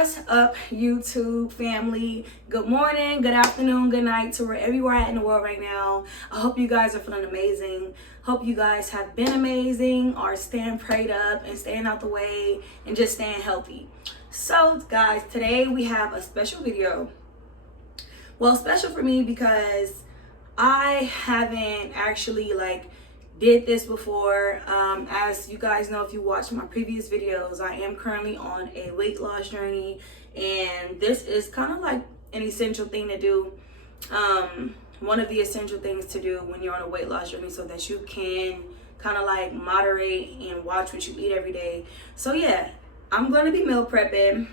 What's up, YouTube family? Good morning, good afternoon, good night to wherever you are at in the world right now. I hope you guys are feeling amazing. Hope you guys have been amazing, are staying prayed up and staying out the way and just staying healthy. So guys, today we have a special video. Well, special for me because I haven't actually did this before. As you guys know, if you watch my previous videos, I am currently on a weight loss journey, and this is kind of like an essential thing to do. One of the essential things to do when you're on a weight loss journey, so that you can kind of like moderate and watch what you eat every day. So yeah, I'm gonna be meal prepping.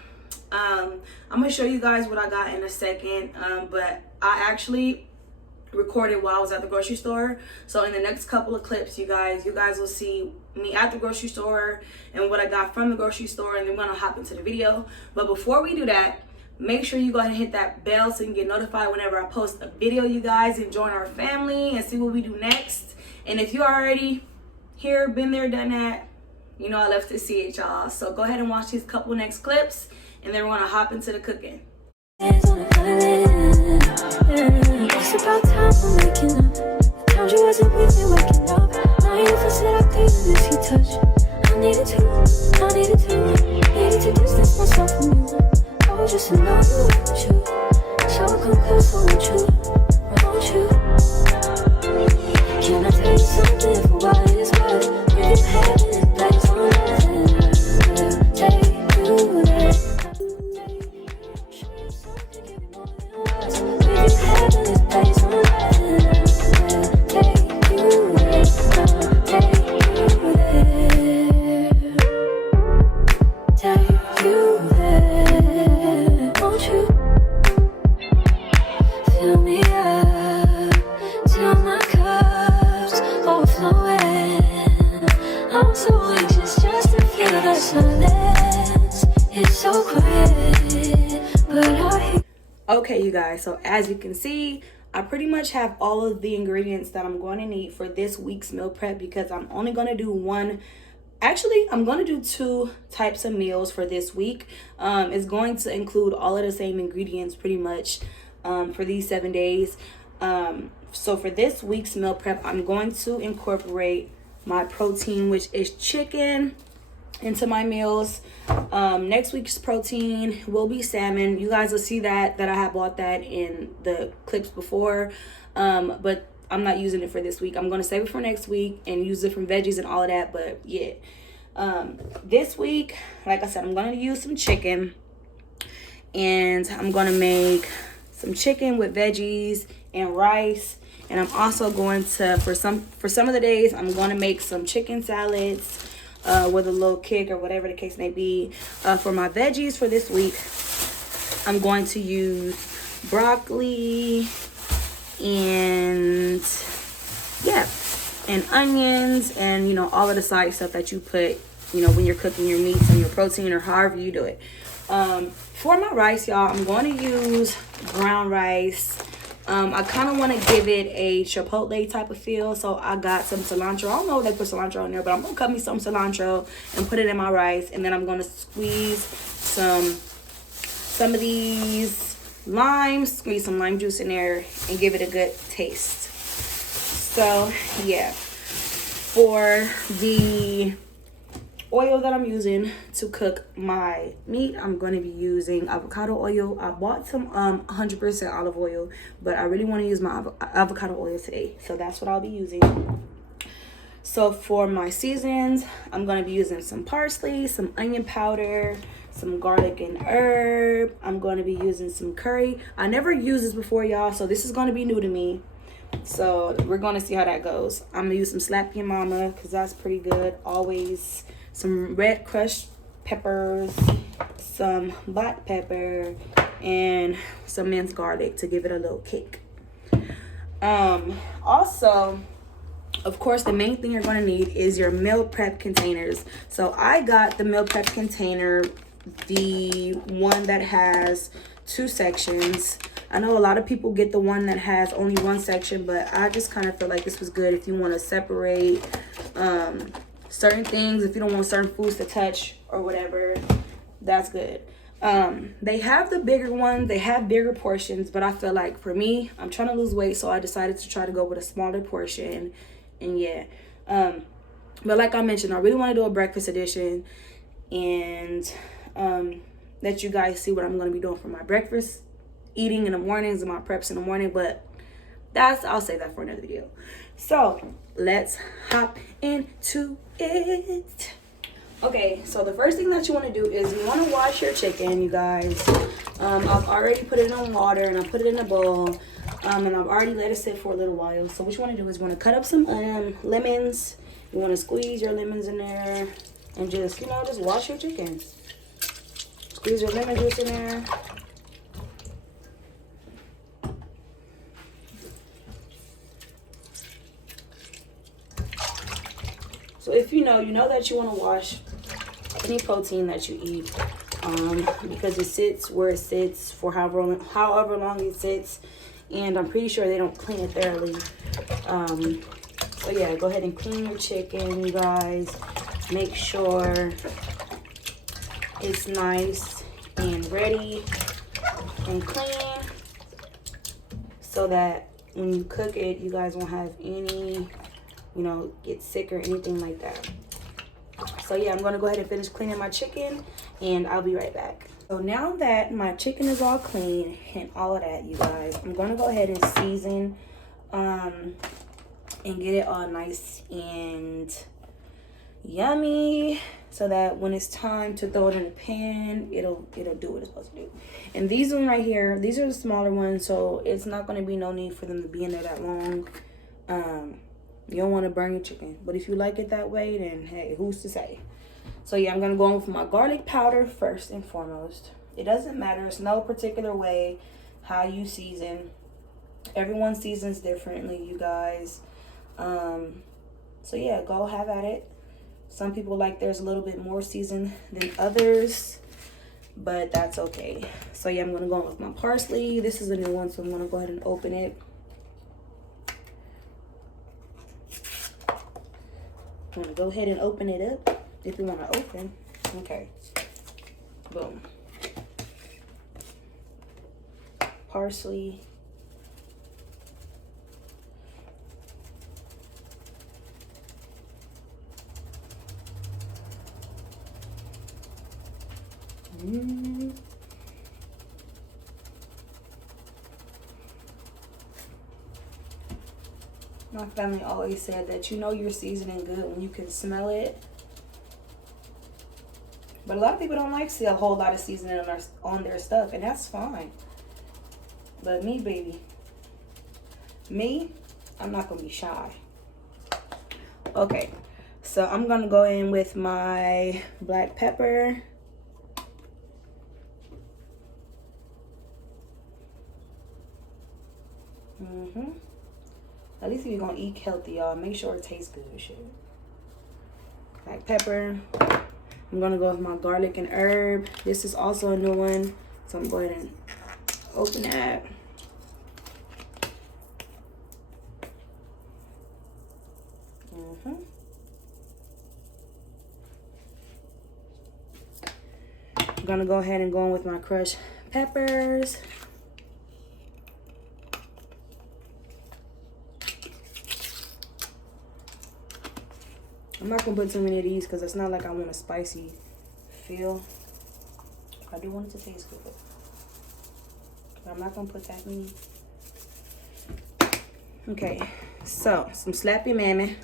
I'm gonna show you guys what I got in a second, but I actually recorded while I was at the grocery store. So in the next couple of clips, you guys will see me at the grocery store and what I got from the grocery store, and then we're gonna hop into the video. But before we do that, make sure you go ahead and hit that bell so you can get notified whenever I post a video, you guys, and join our family and see what we do next. And if you already here, been there, done that, you know I love to see it, y'all. So go ahead and watch these couple next clips, and then we're gonna hop into the cooking. It's about time for making up. The times you wasn't with me waking up. Now you feel seductive in this heat touch. I needed to distance myself from you. I was just in love with you. So I come close, so won't you? Can I tell you something for what it's worth? When you have in this place on earth, and take you there. Show you something, give you more than words. When you have in this place on earth, take you there. Take you there. Won't you fill me up till my cup's overflowing? I'm so anxious just to feel the silence. It's so quiet, but I hear. Okay, you guys, so as you can see, I pretty much have all of the ingredients that I'm going to need for this week's meal prep, because I'm only going to do I'm going to do 2 types of meals for this week. It's going to include all of the same ingredients pretty much for these 7 days. So for this week's meal prep, I'm going to incorporate my protein, which is chicken, into my meals. Next week's protein will be salmon. You guys will see that I have bought that in the clips before, but I'm not using it for this week. I'm going to save it for next week and use different veggies and all of that. But yeah, this week, like I said, I'm going to use some chicken, and I'm going to make some chicken with veggies and rice. And I'm also going to, for some of the days, I'm going to make some chicken salads with a little kick, or whatever the case may be. For my veggies for this week, I'm going to use broccoli and onions, and all of the side stuff that you put when you're cooking your meats and your protein, or however you do it. For my rice, y'all, I'm going to use brown rice. I kind of want to give it a chipotle type of feel, so I got some cilantro. I don't know if they put cilantro in there, but I'm going to cut me some cilantro and put it in my rice, and then I'm going to squeeze some of these limes, squeeze some lime juice in there, and give it a good taste. So yeah, for the oil that I'm using to cook my meat, I'm going to be using avocado oil. I bought some 100% olive oil, but I really want to use my avocado oil today, so that's what I'll be using. So for my seasonings, I'm going to be using some parsley, some onion powder, some garlic and herb. I'm going to be using some curry. I never used this before, y'all, so this is going to be new to me. So we're going to see how that goes. I'm going to use some Slappy Mama, because that's pretty good always. Some red crushed peppers, some black pepper, and some minced garlic to give it a little kick. Also, of course, the main thing you're going to need is your meal prep containers. So I got the meal prep container, the one that has 2 sections. I know a lot of people get the one that has only 1 section, but I just kind of feel like this was good if you want to separate certain things, if you don't want certain foods to touch or whatever. That's good. They have the bigger ones, they have bigger portions, but I feel like for me, I'm trying to lose weight, so I decided to try to go with a smaller portion. And yeah, but like I mentioned, I really want to do a breakfast edition and let you guys see what I'm going to be doing for my breakfast eating in the mornings and my preps in the morning. But I'll save that for another video. So let's hop into it. Okay, so the first thing that you want to do is you want to wash your chicken, you guys. I've already put it in water and I put it in a bowl, and I've already let it sit for a little while. So what you want to do is you want to cut up some lemons. You want to squeeze your lemons in there and just, just wash your chicken. Squeeze your lemon juice in there. So if you know that you want to wash any protein that you eat, because it sits where it sits for however long it sits, and I'm pretty sure they don't clean it thoroughly. So yeah, go ahead and clean your chicken, you guys. Make sure it's nice and ready and clean, so that when you cook it, you guys won't have any, get sick or anything like that. So yeah, I'm gonna go ahead and finish cleaning my chicken and I'll be right back. So now that my chicken is all clean and all of that, you guys, I'm gonna go ahead and season and get it all nice and yummy, so that when it's time to throw it in the pan, it'll do what it's supposed to do. And these ones right here, these are the smaller ones, so it's not gonna be no need for them to be in there that long. You don't want to burn your chicken, but if you like it that way, then hey, who's to say? So yeah, I'm gonna go on with my garlic powder first and foremost. It doesn't matter, it's no particular way how you season. Everyone seasons differently, you guys. So yeah, go have at it. Some people like theirs a little bit more seasoned than others, but that's okay. So yeah, I'm gonna go on with my parsley. This is a new one, so I'm gonna go ahead and open it. I'm gonna go ahead and open it up if you want to open. Okay, boom. Parsley. My family always said that you're seasoning good when you can smell it. But a lot of people don't like to see a whole lot of seasoning on their stuff, and that's fine. But me, baby, I'm not gonna be shy. Okay, so I'm gonna go in with my black pepper. At least if you're gonna eat healthy, y'all, make sure it tastes good and shit. Black pepper. I'm gonna go with my garlic and herb. This is also a new one, so I'm going to open that. I'm gonna go ahead and go in with my crushed peppers. I'm not gonna put too many of these because it's not like I want a spicy feel. I do want it to taste good, but I'm not gonna put that many. Okay, so some slappy mammy.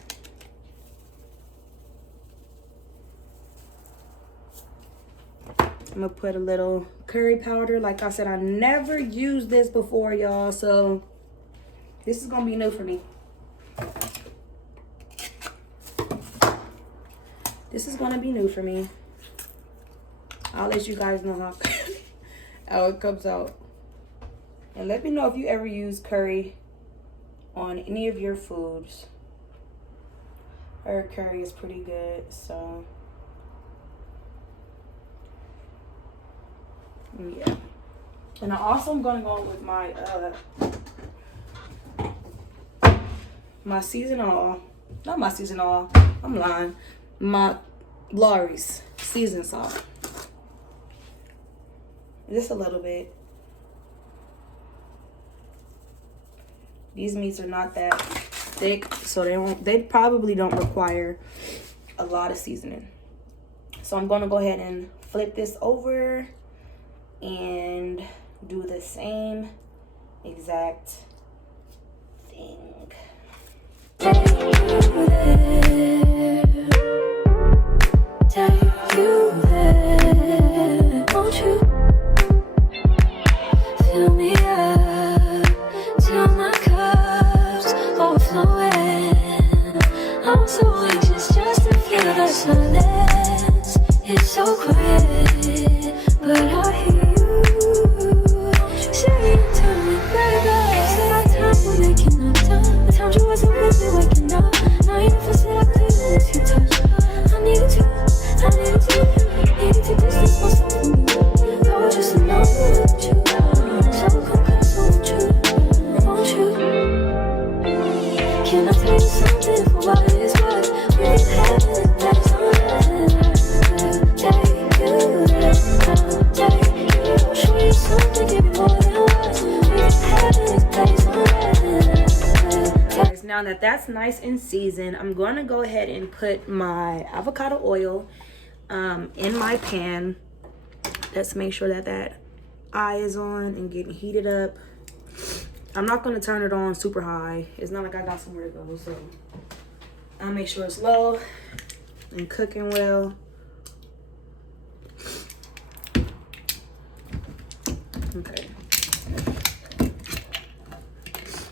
I'm gonna put a little curry powder. Like I said, I never used this before, y'all, so this is gonna be new for me. This is gonna be new for me. I'll let you guys know how it comes out. And let me know if you ever use curry on any of your foods. Her curry is pretty good, so yeah. And I also am gonna go with my seasonal, not my seasonal, I'm lying. My Lawry's seasoned salt. just a little bit. These meats are not that thick, so they probably don't require a lot of seasoning. So I'm gonna go ahead and flip this over and do the same exact thing. Take you there, won't you? Fill me up till my cup's overflowing. I'm so anxious just to feel the silence. It's so quiet, but I hear you saying to me, baby. Said our time we're making up time. The times you wasn't really waking up. Now you never said I couldn't you touch. I needed to distance myself from you. I was just alone with you. So come close, won't you? Won't you? Can I tell you something for what it is worth? We can have it, that's all that take you there, take you. Show you something, give you more than words. We can have it, that's all that. Now that that's nice and seasoned, I'm going to go ahead and put my avocado oil in my pan. Let's make sure that that eye is on and getting heated up. I'm not going to turn it on super high. It's not like I got somewhere to go, so I'll make sure it's low and cooking well. Okay.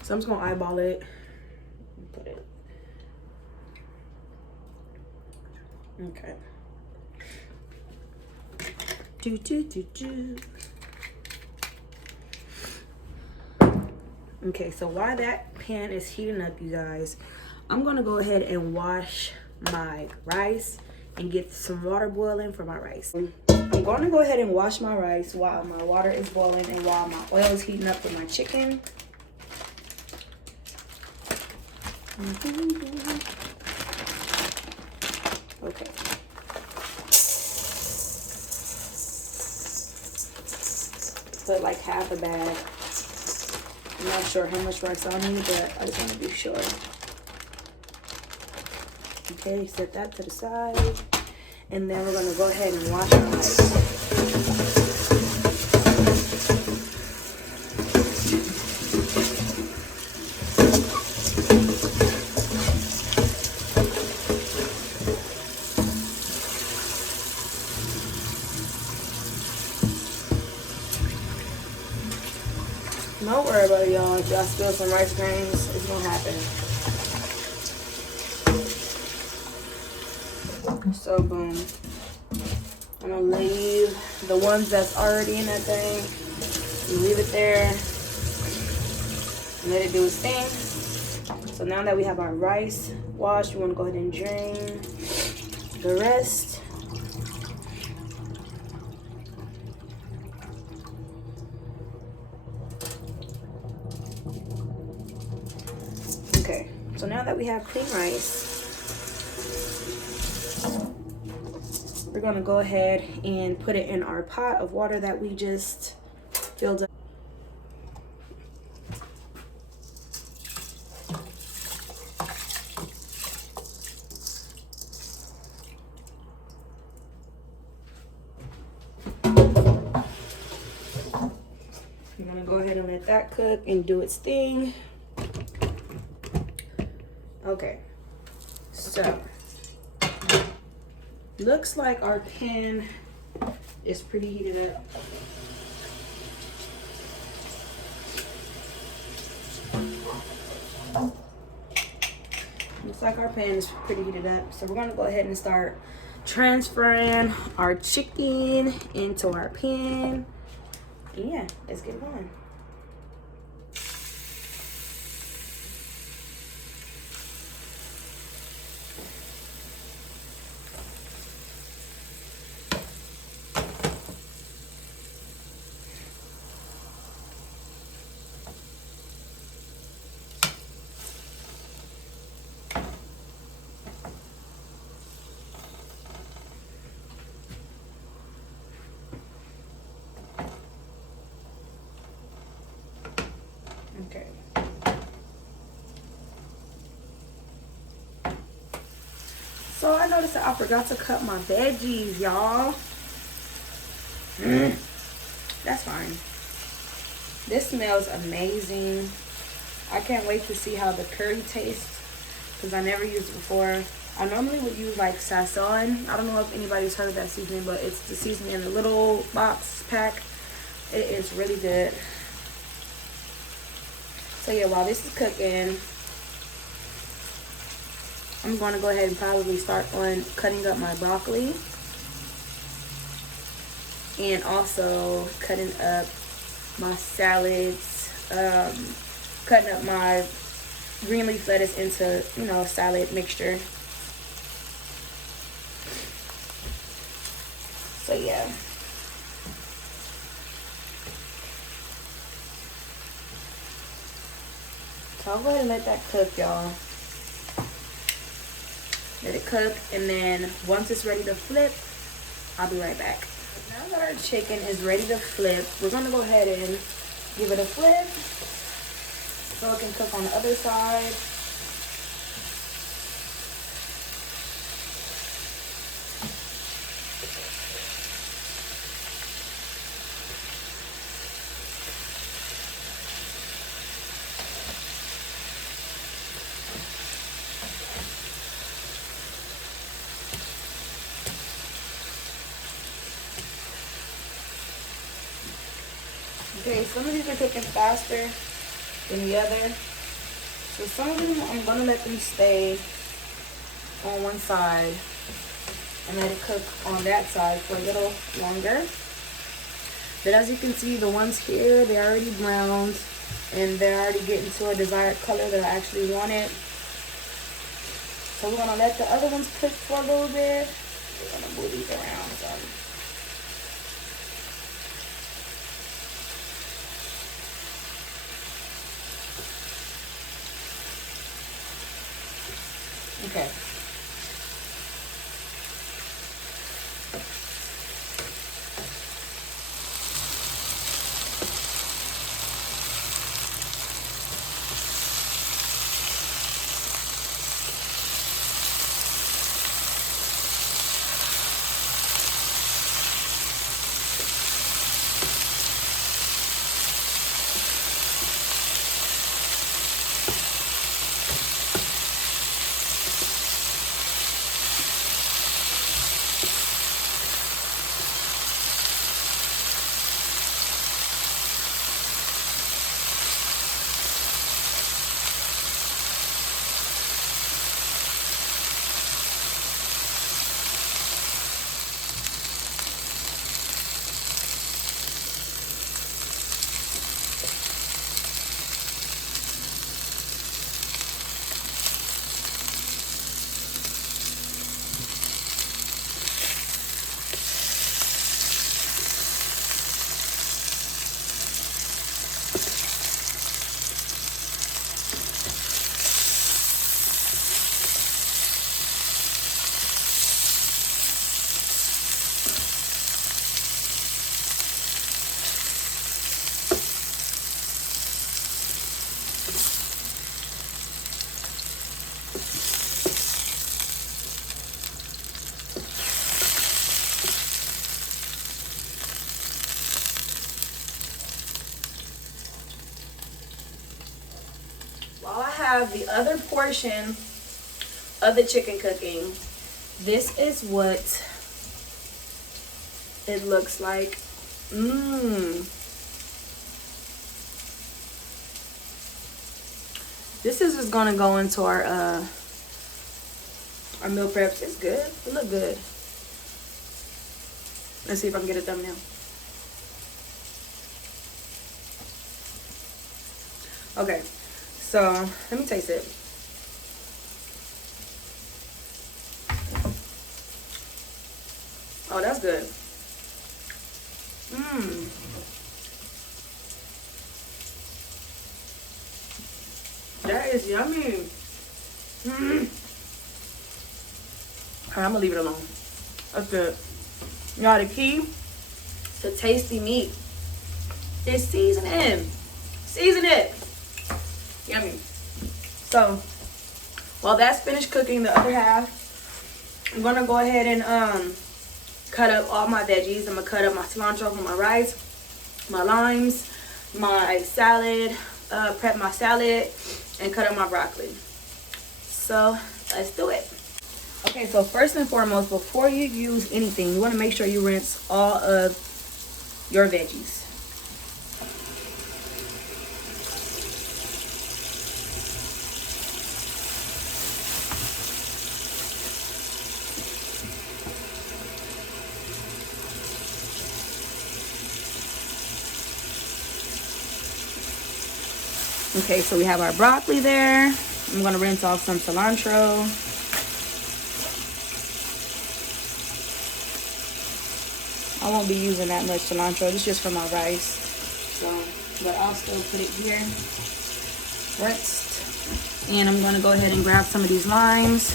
So I'm just going to eyeball it. Put it. Okay. Do. Okay, so while that pan is heating up, you guys, I'm gonna go ahead and wash my rice and get some water boiling for my rice. I'm gonna go ahead and wash my rice while my water is boiling and while my oil is heating up for my chicken. Okay. Put like half a bag. I'm not sure how much rice I'll need, but I just want to be sure. Okay, set that to the side. And then we're gonna go ahead and wash our rice. Don't worry about it, y'all. If y'all spill some rice grains, it's gonna happen. So boom. I'm gonna leave the ones that's already in that thing. Leave it there. Let it do its thing. So now that we have our rice washed, we wanna go ahead and drain the rest. Okay, so now that we have clean rice, we're gonna go ahead and put it in our pot of water that we just filled up. I'm gonna go ahead and let that cook and do its thing. Okay, so looks like our pan is pretty heated up. Looks like our pan is pretty heated up. So we're gonna go ahead and start transferring our chicken into our pan. And yeah, let's get going. Okay. So I noticed that I forgot to cut my veggies, y'all. That's fine. This smells amazing. I can't wait to see how the curry tastes because I never used it before. I normally would use like sazon. I don't know if anybody's heard of that seasoning, but it's the seasoning in the little box pack. It is really good. So yeah, while this is cooking, I'm going to go ahead and probably start on cutting up my broccoli. And also cutting up my salads, cutting up my green leaf lettuce into, you know, salad mixture. So yeah. So I'll go ahead and let that cook, y'all. Let it cook, and then once it's ready to flip, I'll be right back. Now that our chicken is ready to flip, we're gonna go ahead and give it a flip so it can cook on the other side. Okay, some of these are cooking faster than the other. So some of them, I'm gonna let them stay on one side and let it cook on that side for a little longer. But as you can see, the ones here, they're already browned and they're already getting to a desired color that I actually wanted. So we're gonna let the other ones cook for a little bit. We're gonna move these around some. Okay. While I have the other portion of the chicken cooking, this is what it looks like. This is just gonna go into our meal preps. It's good. It look good. Let's see if I can get a thumbnail. Okay, so let me taste it. Oh, that's good. That is yummy. Alright, I'm gonna leave it alone. That's good. Y'all, the key to tasty meat is seasoning. Season it. Yummy. So while that's finished cooking, the other half, I'm gonna go ahead and cut up all my veggies. I'm gonna cut up my cilantro for my rice, my limes, my salad, prep my salad, and cut up my broccoli. So let's do it. Okay, so first and foremost, before you use anything, you want to make sure you rinse all of your veggies. Okay, so we have our broccoli there. I'm gonna rinse off some cilantro. I won't be using that much cilantro. It's just for my rice. So, but I'll still put it here. Rinsed. And I'm gonna go ahead and grab some of these limes.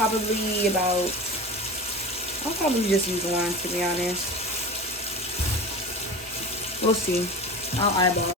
I'll probably just use one, to be honest. We'll see. I'll eyeball.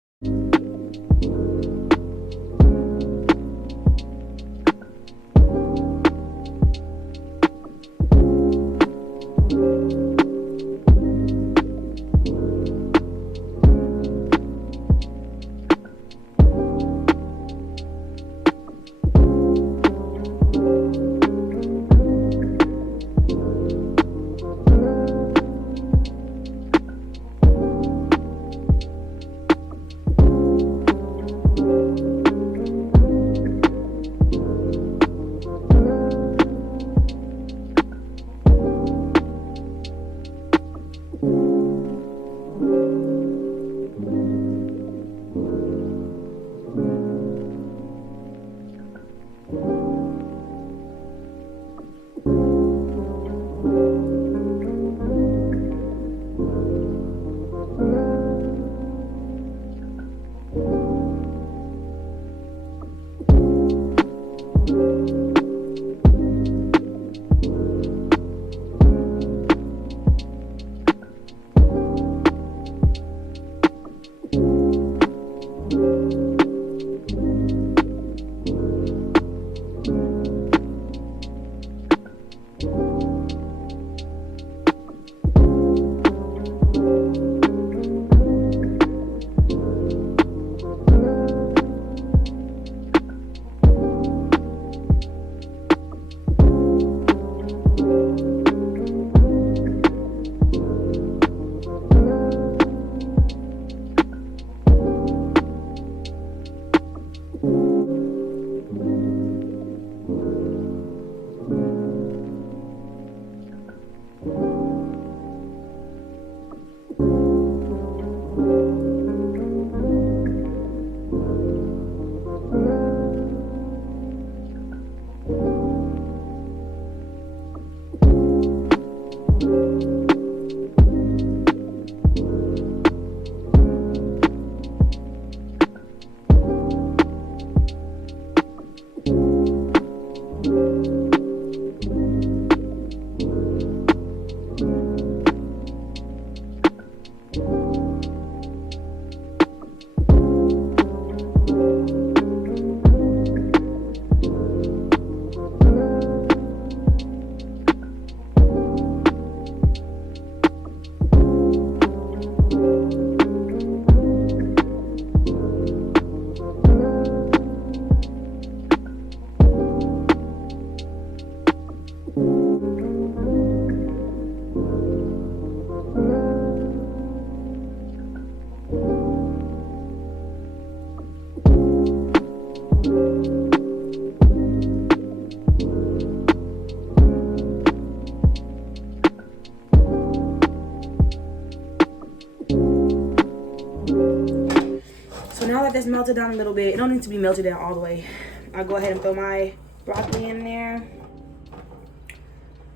Now that that's melted down a little bit, it don't need to be melted down all the way. I'll go ahead and throw my broccoli in there.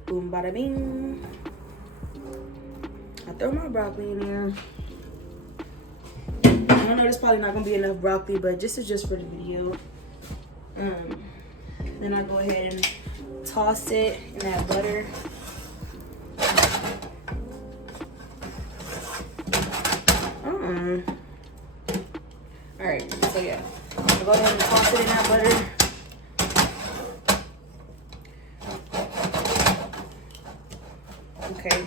Boom, bada bing. I throw my broccoli in there. I know there's probably not gonna be enough broccoli, but this is just for the video. Then I go ahead and toss it in that butter. gonna go ahead and toss it in that butter. Okay.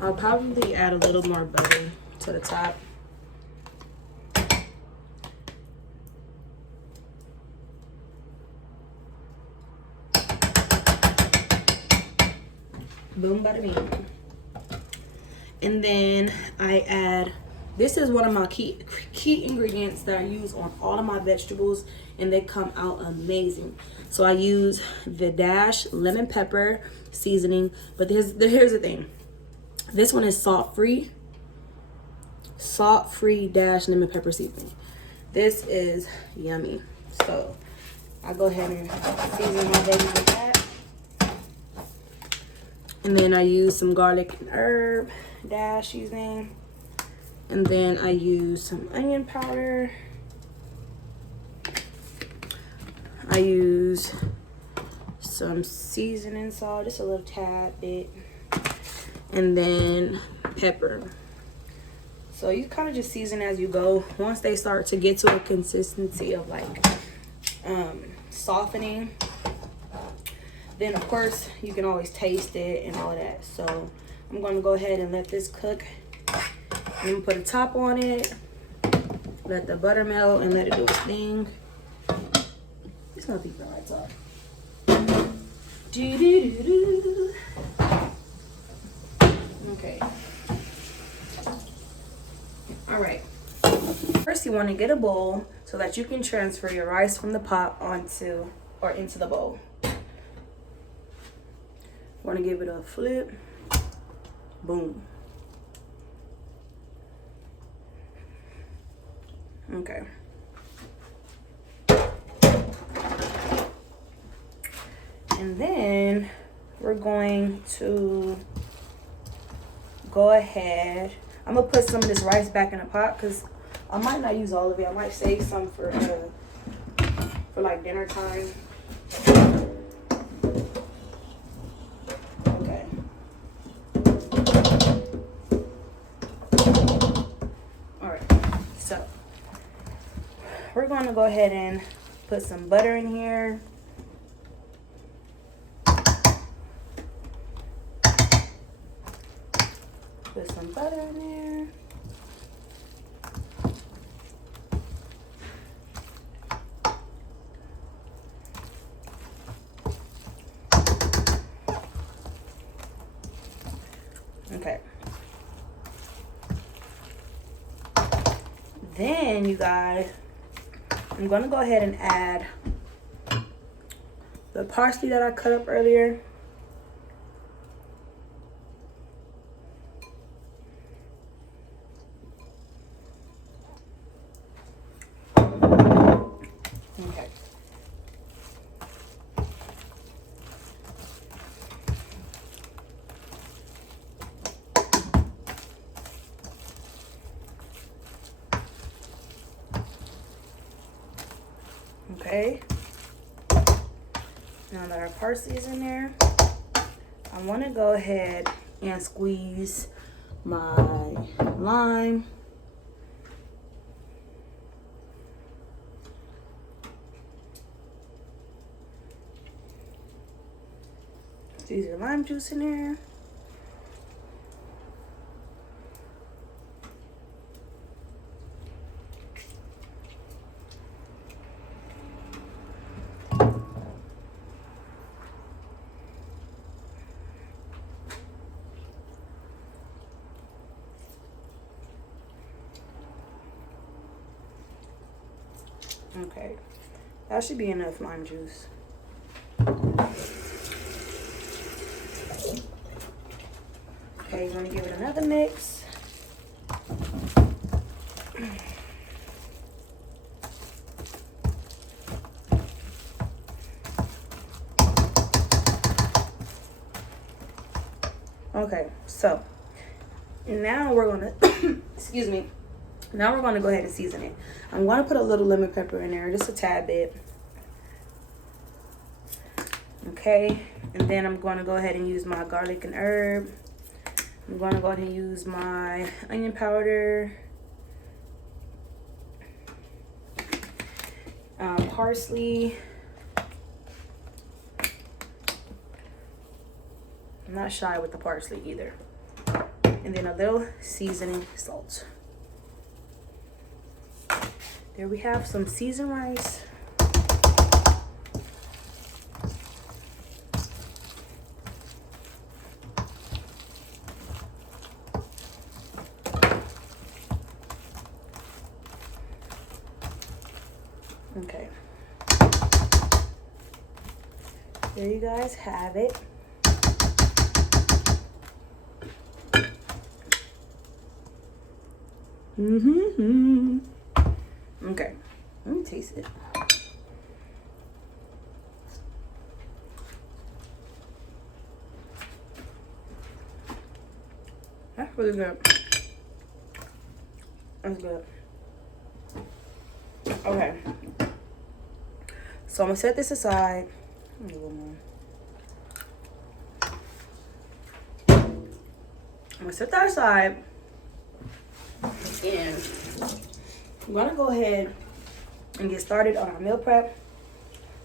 I'll probably add a little more butter to the top. Boom, bada bing. And then I add, this is one of my key ingredients that I use on all of my vegetables, and they come out amazing. So I use the Dash lemon pepper seasoning, but here's the thing. This one is salt-free Dash lemon pepper seasoning. This is yummy. So I go ahead and season my baby with that. And then I use some garlic and herb Dash seasoning. And then I use some onion powder. I use some seasoning salt, just a little tad bit. And then pepper. So you kind of just season as you go. Once they start to get to a consistency of like softening, then of course you can always taste it and all of that. So I'm going to go ahead and let this cook. I'm going to put a top on it, let the butter melt and let it do its thing. It's going to be the right top. Okay. All right. First, you want to get a bowl so that you can transfer your rice from the pot onto or into the bowl. Want to give it a flip. Boom. Okay. And then we're going to go ahead. I'm gonna put some of this rice back in the pot because I might not use all of it. I might save some for like dinner time. Okay. All right. So we're going to go ahead and put some butter in here. Put some butter in there. Okay. Then, you guys, I'm going to go ahead and add the parsley that I cut up earlier. Okay. Okay. Now that our parsley is in there, I want to go ahead and squeeze my lime. Squeeze your lime juice in there. Okay, that should be enough lime juice. Okay, you're gonna give it another mix. Okay, so now we're gonna, excuse me. Now we're going to go ahead and season it. I'm going to put a little lemon pepper in there, just a tad bit. Okay, and then I'm going to go ahead and use my garlic and herb. I'm going to go ahead and use my onion powder. parsley. I'm not shy with the parsley either. And then a little seasoning salt. There we have some seasoned rice. Okay. There you guys have it. Okay, let me taste it. That's really good. That's good. Okay. So I'm gonna set this aside. I'm gonna set that aside. And I'm gonna go ahead and get started on our meal prep.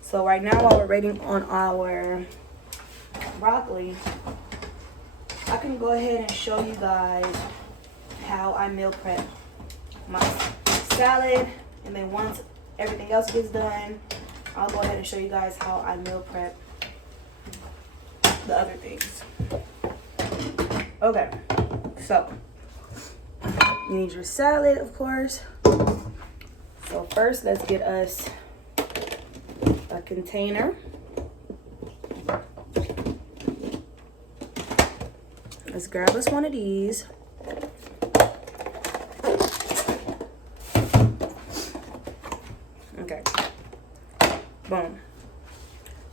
So right now, while we're waiting on our broccoli, I can go ahead and show you guys how I meal prep my salad. And then once everything else gets done, I'll go ahead and show you guys how I meal prep the other things. Okay, so you need your salad, of course. So first, let's get us a container. Let's grab us one of these. Okay. Boom.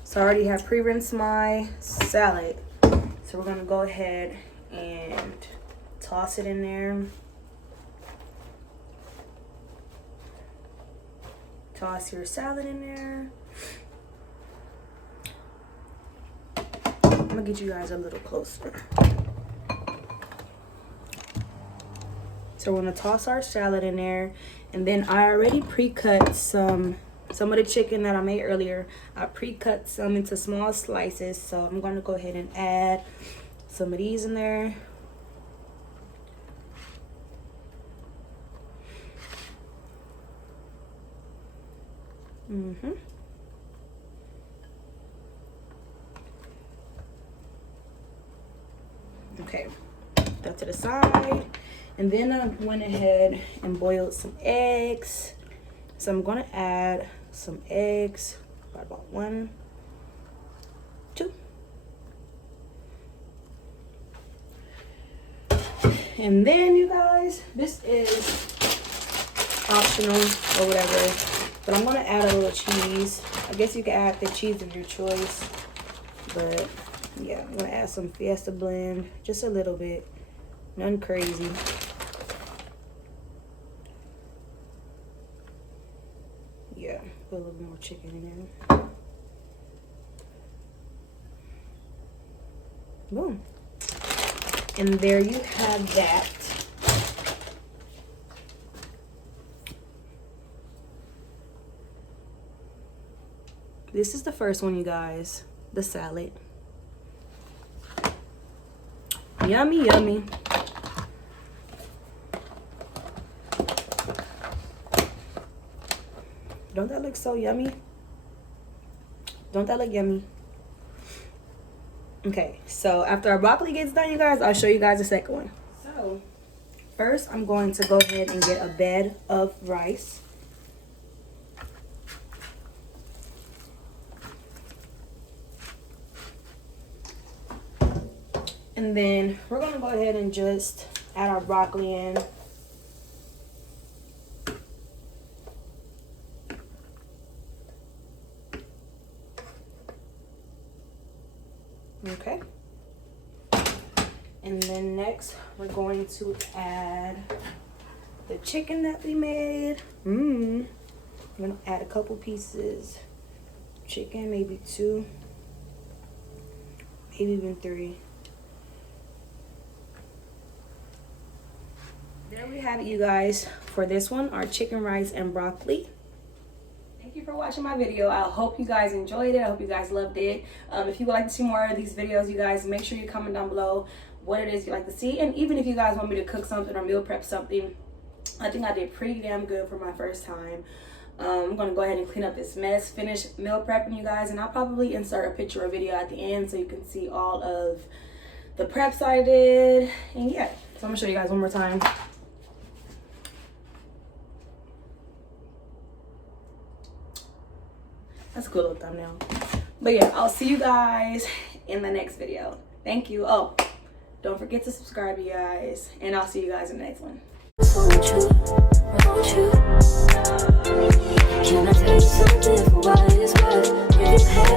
So I already have pre-rinsed my salad. So we're gonna go ahead and toss it in there. Toss your salad in there. I'm gonna get you guys a little closer. So we're gonna toss our salad in there, and then I already pre-cut some of the chicken that I made earlier. I pre-cut some into small slices, so I'm gonna go ahead and add some of these in there. Okay, that to the side. And then I went ahead and boiled some eggs. So I'm gonna add some eggs, about 1, 2. And then you guys, this is optional or whatever, but I'm gonna add a little cheese. I guess you can add the cheese of your choice, but yeah, I'm gonna add some Fiesta blend, just a little bit, nothing crazy. Yeah, put a little more chicken in there. Boom. And there you have that. This is the first one, you guys. The salad. Yummy, yummy. Don't that look so yummy? Don't that look yummy? Okay, so after our broccoli gets done, you guys, I'll show you guys the second one. So first, I'm going to go ahead and get a bed of rice. And then we're gonna go ahead and just add our broccoli in. Okay. And then next, we're going to add the chicken that we made. I'm gonna add a couple pieces. Chicken, maybe 2, maybe even 3. There we have it, you guys, for this one, our chicken, rice, and broccoli. Thank you for watching my video. I hope you guys enjoyed it. I hope you guys loved it. If you would like to see more of these videos, you guys, make sure you comment down below what it is you like to see. And even if you guys want me to cook something or meal prep something, I think I did pretty damn good for my first time. I'm gonna go ahead and clean up this mess, finish meal prepping, you guys, and I'll probably insert a picture or video at the end so you can see all of the preps I did. And yeah, so I'm gonna show you guys one more time. That's a cool little thumbnail. But yeah, I'll see you guys in the next video. Thank you. Oh, don't forget to subscribe, you guys, and I'll see you guys in the next one. Won't you? Won't you? Can I tell you something for what it's worth? When you have